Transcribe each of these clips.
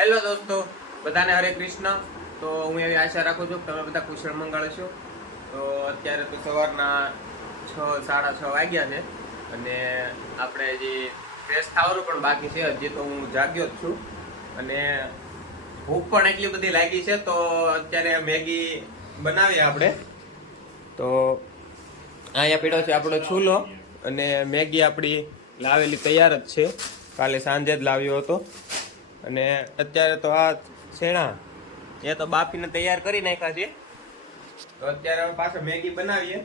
Hello દોસ્તો, બધાને હરે કૃષ્ણ. તો હું એવી આશા રાખું છું કે તમે બધા કુશળ મંગળ છો. તો અત્યારે તો સવારના છ, સાડા છ વાગ્યા છે અને આપણે હજી ફ્રેશ થવાનું પણ બાકી છે, હજી તો હું જાગ્યો જ છું. અને ભૂખ પણ એટલી બધી લાગી છે, તો અત્યારે મેગી બનાવીએ આપણે. તો અહીંયા પીડો છે આપણો છૂલો અને મેગી આપણી લાવેલી તૈયાર જ છે. કાલે સાંજે જ લાવ્યો હતો. અને અત્યારે તો આ શેણા એ તો બાફીને તૈયાર કરી નાખ્યા છે. તો અત્યારે હવે પાછો મેગી બનાવીએ.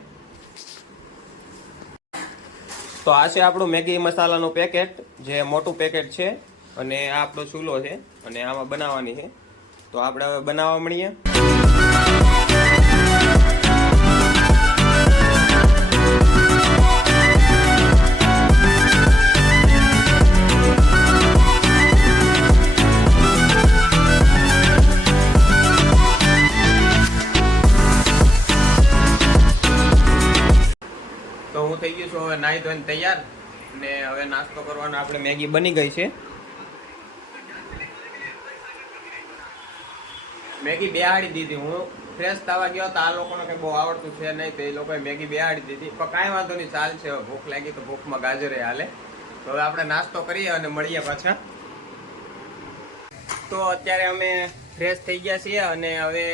તો આ છે આપણું મેગી મસાલાનું પેકેટ, જે મોટું પેકેટ છે અને આ આપણો ચૂલો છે અને આમાં બનાવવાની છે. તો આપણે હવે બનાવવા મળીએ. નાસ્તો કરવાનો, આપણે મેગી બની ગઈ છે. મેગી બેહાડી દીધી. હું ફ્રેશ થવા ગયો તો આ લોકોને કંઈ બહુ આવડતું છે નહીં, તો એ લોકોએ મેગી બેહાડી દીધી. પણ કાંઈ વાંધો નહીં, ચાલશે. ભૂખ લાગી તો ભૂખમાં ગાજરે હાલે. તો હવે આપણે નાસ્તો કરીએ અને મળીએ પાછા. તો અત્યારે અમે ફ્રેશ થઈ ગયા છીએ અને હવે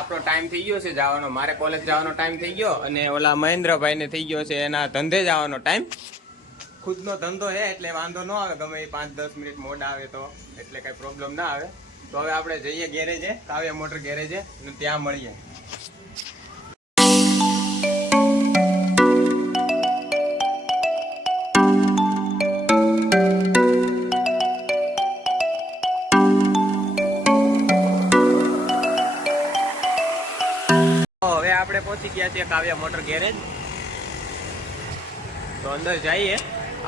આપણો ટાઈમ થઈ ગયો છે જવાનો. મારે કોલેજ જવાનો ટાઈમ થઈ ગયો અને ઓલા મહેન્દ્રભાઈને થઈ ગયો છે એના ધંધે જવાનો ટાઈમ ખુદનો ધંધો છે, એટલે વાંધો ન આવે. ગમે એ પાંચ દસ મિનિટ મોડા આવે તો, એટલે કઈ પ્રોબ્લેમ ના આવે. તો હવે આપણે જઈએ ગેરેજે, કાવ્ય મોટર ગેરેજે, અને ત્યાં મળીએ. હવે આપણે પહોંચી ગયા છીએ કાવ્ય મોટર ગેરેજ. તો અંદર જઈએ.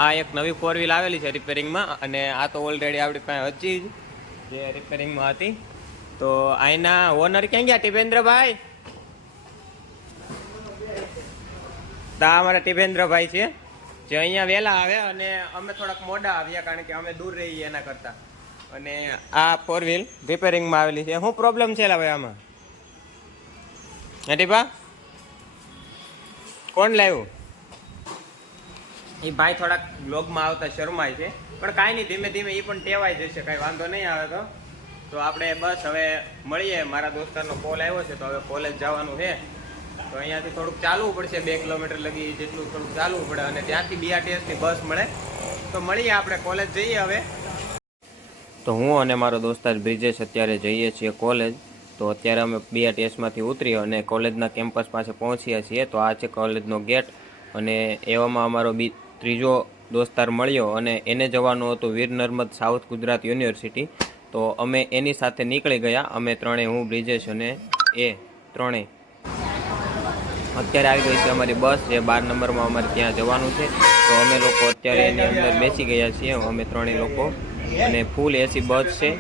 આ એક નવી ફોર વ્હીલ આવેલી છે રિપેરિંગમાં અને આ તો ઓલરેડી આપણી પાસે હતી જ જે રિપેરિંગમાં હતી. તો આના ઓનર ક્યાં ગયા, ટિપેન્દ્રભાઈ? તા અમારા ટિપેન્દ્રભાઈ છે, જે અહીંયા વહેલા આવે અને અમે થોડાક મોડા આવ્યા, કારણ કે અમે દૂર રહીએ એના કરતાં. અને આ ફોર વ્હીલ રિપેરિંગમાં આવેલી છે. શું પ્રોબ્લેમ છે ભાઈ આમાં? ટીપા કોણ લાવ્યું? એ ભાઈ થોડાક બ્લોગમાં આવતા શરમાય છે. પણ કાંઈ નહીં, ધીમે ધીમે એ પણ ટેવાઈ જશે, કાંઈ વાંધો નહીં આવે તો. તો આપણે બસ હવે મળીએ, મારા દોસ્તારનો કોલ આવ્યો છે, તો હવે કોલેજ જવાનું છે. તો અહીંયાથી થોડુંક ચાલવું પડશે, બે કિલોમીટર લગી જેટલું થોડુંક ચાલવું પડે, અને ત્યાંથી બીઆરટીએસની બસ મળે. તો મળીએ આપણે કોલેજ જઈએ હવે. તો હું અને મારો દોસ્તાર બ્રિજેશ અત્યારે જઈએ છીએ કોલેજ તો અત્યારે અમે બીઆરટીએસમાંથી ઉતરી અને કોલેજના કેમ્પસ પાસે પહોંચ્યા છીએ. તો આ છે કોલેજનો ગેટ અને એવામાં અમારો બી ત્રીજો દોસ્તાર મળ્યો અને એને જવાનું હતું વીર નર્મદ સાઉથ ગુજરાત યુનિવર્સિટી. તો અમે એની સાથે નીકળી ગયા. અમે ત્રણેય, હું, બ્રિજેશ અને એ ત્રણેય. અત્યારે આવી ગઈ છે અમારી બસ, જે બાર નંબરમાં અમારે ત્યાં જવાનું છે. તો અમે લોકો અત્યારે એની અંદર બેસી ગયા છીએ. અમે ત્રણેય લોકો. અને ફૂલ એસી બસ છે.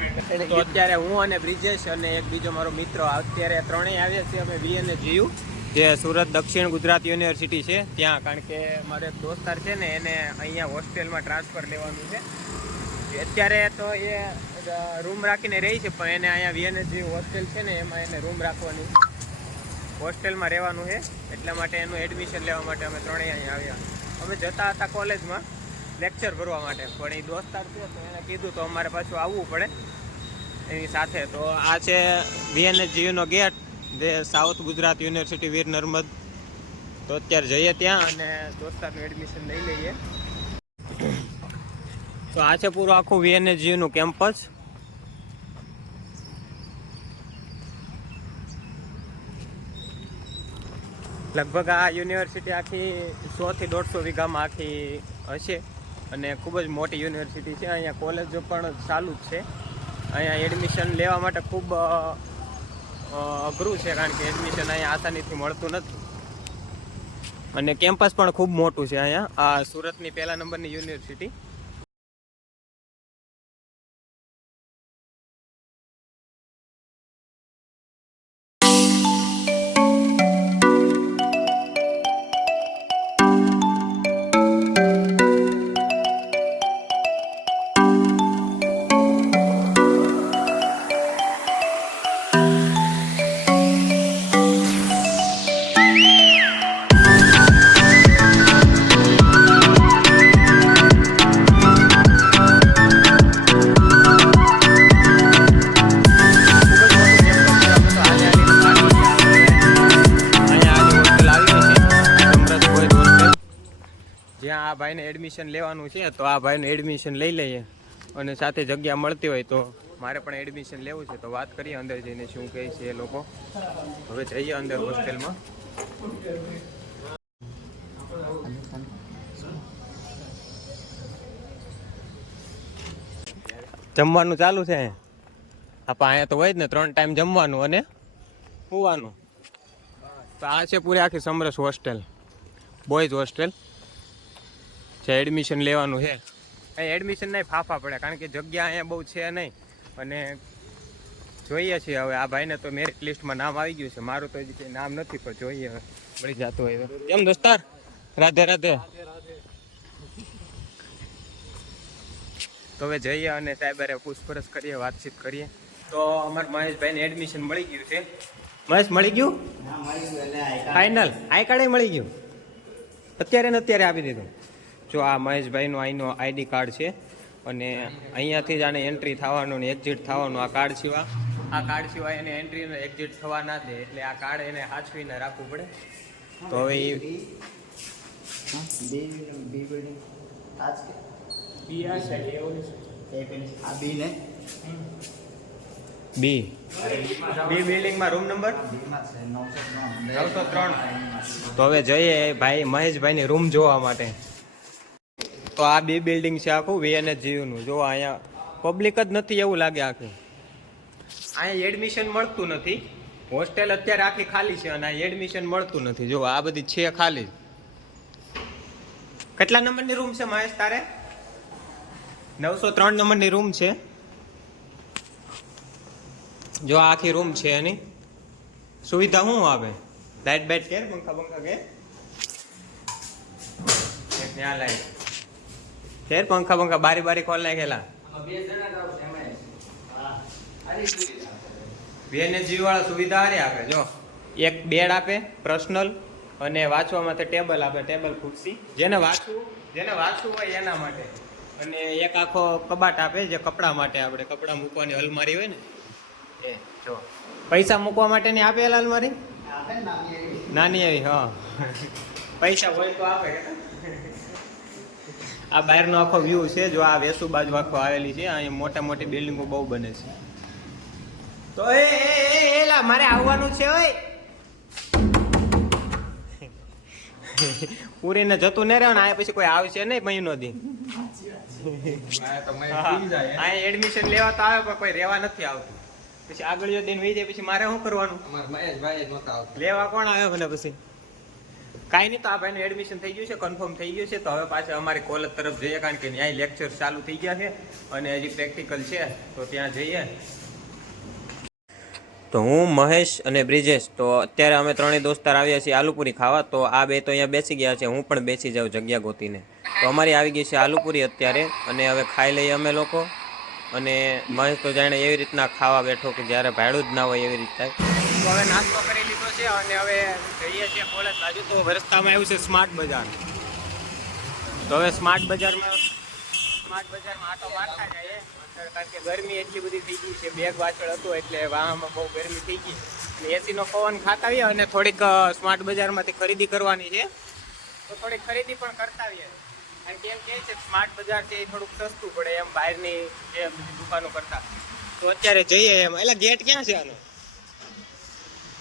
તો અત્યારે હું અને બ્રિજેશ અને એક બીજો મારો મિત્ર અત્યારે ત્રણેય આવ્યા છીએ. અમે વીએનએ જીયુ. જે સુરત દક્ષિણ ગુજરાત યુનિવર્સિટી છે, ત્યાં, કારણ કે મારે દોસ્તાર છે ને, એને અહીંયા હોસ્ટેલમાં ટ્રાન્સફર લેવાનું છે. અત્યારે તો એ રૂમ રાખીને રહી છે, પણ એને અહીંયા વીએનએસજી હોસ્ટેલ છે ને, એમાં એને રૂમ રાખવાની હોસ્ટેલમાં રહેવાનું છે, એટલા માટે એનું એડમિશન લેવા માટે અમે ત્રણેય અહીંયા આવ્યા. અમે જતા હતા કોલેજમાં, લેક્ચર ભરવા માટે, પણ એ દોસ્તાર છે, તો એને કીધું તો અમારે પાછું આવવું પડે એની સાથે. તો આ છે વીએનએસજીયુનો ગેટ. જે સાઉથ ગુજરાત યુનિવર્સિટી વીર નર્મદ. તો અત્યારે જઈએ ત્યાં અને દોસ્તારનું એડમિશન લઈ લઈએ. તો આ છે પૂરું આખું વીએનએચજીયુનું કેમ્પસ લગભગ આ યુનિવર્સિટી આખી સો થી દોઢસો વીઘામાં આખી હશે અને ખૂબ જ મોટી યુનિવર્સિટી છે. અહીંયા કોલેજો પણ ચાલુ જ છે. અહીંયા એડમિશન લેવા માટે ખૂબ અઘરું છે કારણ કે એડમિશન અહીંયા આસાનીથી મળતું નથી. અને કેમ્પસ પણ ખૂબ મોટું છે અહીંયા. આ સુરતની પહેલા નંબરની યુનિવર્સિટી ભાઈને એડમિશન લેવાનું છે, તો આ ભાઈનું એડમિશન લઈ લઈએ. અને સાથે જગ્યા મળતી હોય તો મારે પણ એડમિશન લેવું છે, તો વાત કરીએ અંદર જઈને શું કહે છે એ લોકો. હવે જઈએ અંદર હોસ્ટેલમાં જમવાનું ચાલુ છે? આપણે અહીંયા તો હોય જ ને, ત્રણ ટાઈમ જમવાનું અને હોવાનું. તો આ છે પૂરી આખી સમરસ હોસ્ટેલ બોયઝ હોસ્ટેલ જે એડમિશન લેવાનું છે. અહીં એડમિશન નહીં ફાફા પડે કારણ કે જગ્યા અહીંયા બહુ છે નહીં. અને જોઈએ છીએ હવે આ ભાઈને તો મેરિટ લિસ્ટમાં નામ આવી ગયું છે. મારું તો હજી નામ નથી પણ જોઈએ હવે. મળી જતું હોય તો. કેમ દોસ્તાર? રાધે રાધે. તો હવે જઈએ અને સાહેબારે પૂછપરછ કરીએ વાતચીત કરીએ. તો અમારા મહેશભાઈને એડમિશન મળી ગયું છે. મહેશ મળી ગયું? ફાઇનલ આઈ કાર્ડે મળી ગયું? અત્યારે ને અત્યારે આપી દીધું. જો આ મહેશભાઈનો અહીંનો આઈડી કાર્ડ છે અને અહીંયાથી જ આને એન્ટ્રી થવાનું ને એક્ઝિટ થવાનું આ કાર્ડ સિવાય. આ કાર્ડ સિવાય એને એન્ટ્રી ને એક્ઝિટ થવા ના દે એટલે આ કાર્ડ એને સાચવીને રાખવું પડે. તો હવે એ બી. બી બિલ્ડિંગમાં રૂમ નંબર નવસો ત્રણ તો હવે જઈએ ભાઈ મહેશભાઈની રૂમ જોવા માટે. તો આ બે બિલ્ડિંગ છે આખું વે અને જીયુનું જો અહીંયા પબ્લિક જ નથી એવું લાગે આખું. અહીંયા એડમિશન મળતું નથી. હોસ્ટેલ અત્યારે આખી ખાલી છે અને એડમિશન મળતું નથી. જો, આ બધી છે ખાલી. કેટલા નંબરની રૂમ છે મહેશ તારે? નવસો ત્રણ નંબરની રૂમ છે. જો આખી રૂમ છે એની. સુવિધા શું આવે? લાઇટ બાઇટ કે પંખા પંખા કે? ત્યાં લાઈટ કેર પંખા પંખા બારી બારી ખોલ નાખેલા. વીએનએસજી વાળા સુવિધા હારી આપે. જો એક બેડ આપે પર્સનલ અને વાંચવા માટે ટેબલ આપે ટેબલ ખુરશી. જેને વાંચવું જેને વાંચવું હોય એના માટે. અને એક આખો કબાટ આપે જે કપડાં માટે આપણે કપડાં મૂકવાની અલમારી હોય ને. એ જો. પૈસા મૂકવા માટેની આપે અલમારી. નાની એવી. હા. પૈસા હોય તો આપે આ બહારનો આખો વ્યૂ છે જો આ વેસુ બાજુ આખો આવેલી છે અહીંયા મોટા મોટી બિલ્ડિંગો બહુ બને છે. તો એ એ, એ, એ મારે આવવાનું છે ઓય. પૂરીને જતું નહીં રહેવાનું આ પછી કોઈ આવશે નહીં મહિનો દી. અહીંયા એડમિશન લેવા તો આવે પણ કોઈ રહેવા નથી આવતું. પછી આગળ જો દિન વહી જાય પછી મારે શું કરવાનું? લેવા કોણ આવે મને પછી? કાંઈ નહીં તો આ ભાઈનું એડમિશન થઈ ગયું છે કન્ફર્મ થઈ ગયું છે. તો હવે પાછા અમારે કોલેજ તરફ જઈએ કારણ કે ત્યાં લેક્ચર ચાલુ થઈ ગયા છે અને હજી પ્રેક્ટિકલ છે તો ત્યાં જઈએ. તો હું મહેશ અને બ્રિજેશ તો અત્યારે અમે ત્રણેય દોસ્તાર આવ્યા છીએ આલુપુરી ખાવા. તો આ બે તો અહીંયા બેસી ગયા છે હું પણ બેસી જાઉં જગ્યા ગોતીને. તો અમારી આવી ગઈ છે આલુપુરી અત્યારે અને હવે ખાઈ લઈએ અમે લોકો. અને મહેશ તો જાણે એવી રીતના ખાવા બેઠો કે જ્યારે ભાડું જ ના હોય એવી રીતે તો હવે નાસ્તો કરી છે અને હવે જઈએ છીએ કોલેજ. બાજુ તો રસ્તામાં આવ્યું છે સ્માર્ટ બજાર તો હવે સ્માર્ટ બજારમાં સ્માર્ટ બજારમાં આટો મારતા જઈએ. કારણ કે ગરમી એટલી બધી થઈ ગઈ છે બેગ પાછળ હતું એટલે વાહમાં બહુ ગરમી થઈ ગઈ. એટલે એસીનો પવન ખાતા આવીએ અને થોડીક સ્માર્ટ બજારમાંથી ખરીદી કરવાની છે. તો થોડીક ખરીદી પણ કરતા આવીએ. કારણ કે એમ કહે છે સ્માર્ટ બજાર છે એ થોડુંક સસ્તું પડે એમ બહારની જે દુકાનો કરતા. તો અત્યારે જઈએ એમ. એટલે ગેટ ક્યાં છે આનો?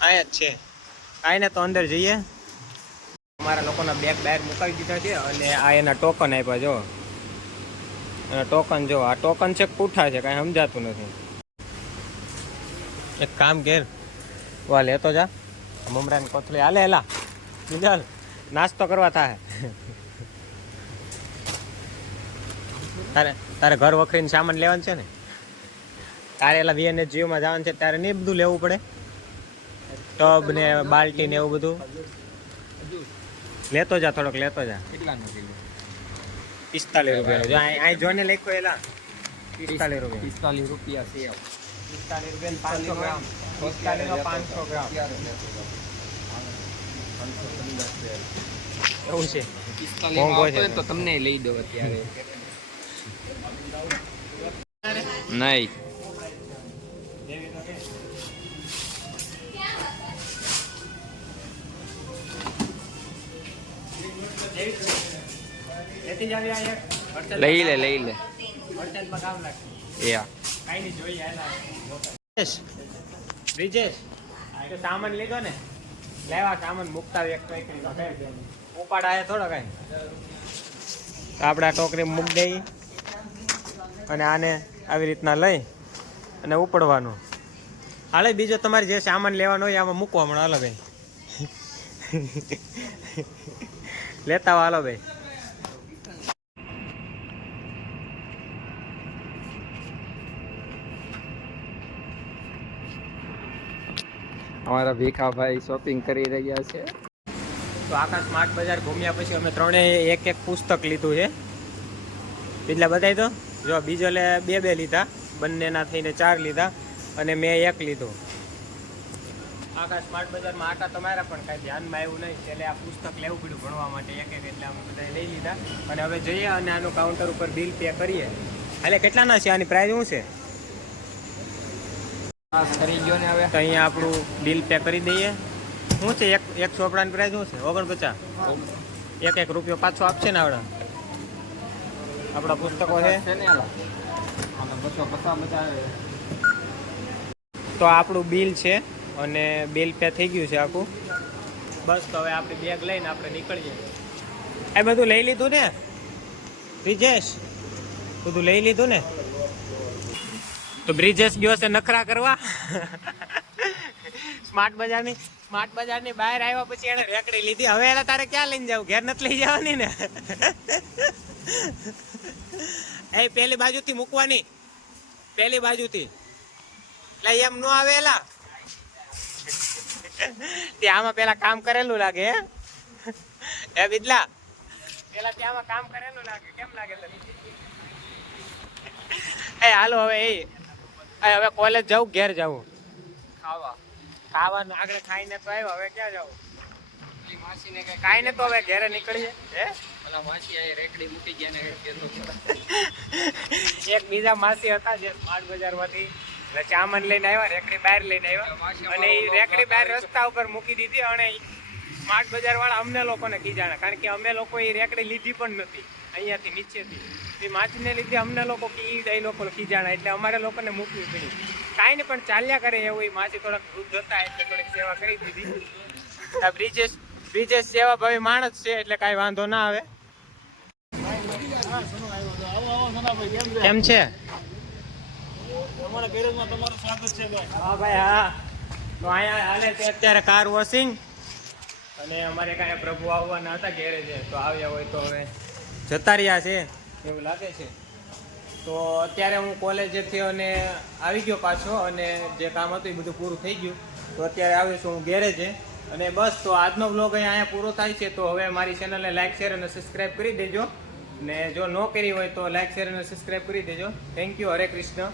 અહીંયા જ છે. કાંઈ ને તો અંદર જઈએ. અમારા લોકોના બેગ બહાર મુકાવી દીધા છે અને આ એના ટોકન આપ્યા જો. અને ટોકન જો, આ ટોકન છે પૂઠા છે, કાંઈ સમજાતું નથી. એક કામ કર. વા લેતો જા. મમરાની કોથળી હાલે, હેલા. બીજા નાસ્તો કરવા થાય તારે તારે ઘર વખરીને સામાન લેવાનું છે ને? તારે એલા વીએનએચ જીઓમાં જવાનું છે, ત્યારે નહીં બધું લેવું પડે? ટબ ને બાલ્ટી ને એવું બધું. લેતો જા થોડોક લેતો જા. પિસ્તાલીસ રૂપિયાનો જો અહીં અહીં જોઈને લખો એલા. પિસ્તાલીસ રૂપિયા. પિસ્તાલીસ રૂપિયા છે પિસ્તાલીસ રૂપિયા પાંચસો ગ્રામ. પિસ્તાલીસ પાંચસો ગ્રામ. એવું છે. મોંઘો છે. તો. તમને લઈ દો અત્યારે. નહીં. લેતી જાવી આ લઈ લે લઈ લે. વરસાદમાં કામ લાગે. યા. કાંઈ નહીં જોઈએ બ્રિજેશ. બ્રિજેશ. તો સામાન લીધો ને લેવા સામાન મૂકતા એક કઈ કઈ ઉપાડ આયા થોડો કઈ. તો આપણે ટોકરી મૂક દઈ અને આને આવી રીતના લઈ અને ઉપડવાનું. હાલે બીજો તમારે જે સામાન લેવાનો હોય આમાં મૂકવા હમણાં હાલો ભાઈ. લેતા આવો, હાલો ભાઈ. અમારા ભીખાભાઈ શોપિંગ કરી રહ્યા છે. તો આખા સ્માર્ટ બજાર ઘૂમ્યા પછી અમે ત્રણેય એક એક પુસ્તક લીધું છે. એટલે બતાવી દો જો બીજો લે બે બે લીધા, બંનેના થઈને ચાર લીધા અને મેં એક લીધો. આખા સ્માર્ટ બજારમાં આટા તમારા પણ કાંઈ ધ્યાનમાં આવ્યું નહીં. એટલે આ પુસ્તક લેવું પડ્યું ભણવા માટે એક એક એટલે અમે બધા લઈ લીધા. અને હવે જઈએ અને આનું કાઉન્ટર ઉપર બિલ પે કરીએ. એટલે કેટલાના છે? આની પ્રાઇસ શું છે? કરી ગયો ને હવે. તો અહીંયા આપણું બિલ પે કરી દઈએ. શું છે? એક એક ચોપડાની પ્રાઇસ શું છે? ઓગણપચાસ? એક એક રૂપિયો પાછો આપશે ને આવડે? આપણા પુસ્તકો છે. તો આપણું બિલ છે અને બિલ પે થઈ ગયું છે આખું. બસ તો હવે આપણે બેગ લઈને આપણે નીકળીએ. એ બધું લઈ લીધું ને? બ્રિજેશ બધું લઈ લીધું ને? તો બ્રિજેશ ગયો છે નખરા કરવા? સ્માર્ટ બજારની સ્માર્ટ બજારની બહાર આવ્યા પછી એને રેકડી લીધી. હવે એલા તારે ક્યાં લઈને જાવ? ઘેર નથી લઈ જવાની ને? એ પેલી બાજુથી મૂકવાની. પેલી બાજુથી. એટલે એમ નો આવેલા તે આમાં પેલા કામ કરેલું લાગે એ બિદલા, પેલા ત્યાંમાં કામ કરેલું લાગે. કેમ લાગે તને? એ હાલો હવે એ. હવે કોલેજ જાઉં ઘેર જાઉં. ખાવા. ખાવાનું આગળ ખાઈને તો આવ્યો હવે ક્યાં પેલી માસીને કઈ ખાઈને તો હવે ઘેરે નીકળીએ. હે? પેલા માસી આ રેકડી મૂકી ગયા ને એક બીજા માસી હતા જે સ્માર્ટ બજારમાંથી એટલે ચામન લઈને આવ્યા રેકડી બહાર લઈને આવ્યા. અને એ રેકડી બહાર રસ્તા ઉપર મૂકી દીધી અને સ્માર્ટ બજાર વાળા અમને લોકોને કીજાણા કારણ કે અમે લોકો એ રેકડી લીધી પણ નથી અહીંયાથી નીચેથી. એ માછીને લીધે અમને લોકો કી એ લોકો કીજાણા એટલે અમારે લોકોને મૂકવી પડી. કાંઈ નહીં પણ ચાલ્યા કરે એવું એ માછી થોડાક વૃદ્ધ હતા એટલે થોડીક સેવા કરી દીધી. બ્રિજેશ બ્રિજેશ સેવા ભાવી માણસ છે એટલે કાંઈ વાંધો ના આવે. કેમ છે? અમારા ગેરેજમાં તમારું સ્વાગત છે ભાઈ. હા ભાઈ હા. તો અહીંયા હાલે છે અત્યારે કાર વોશિંગ અને અમારે કાંઈ પ્રભુ આવવાના હતા ગેરેજે તો આવ્યા હોય તો હવે જતા રહ્યા છે? એવું લાગે છે. તો અત્યારે હું કોલેજેથી અને આવી ગયો પાછો અને જે કામ હતું એ બધું પૂરું થઈ ગયું. તો અત્યારે આવ્યો છું હું છે અને બસ તો આજનો બ્લોગ અહીંયા અહીંયા પૂરો થાય છે. તો હવે મારી ચેનલને લાઇક શેર અને સબસ્ક્રાઈબ કરી દેજો. ને જો ન કરી હોય તો લાઇક શેર અને સબસ્ક્રાઈબ કરી દેજો. Thank you Hare Krishna.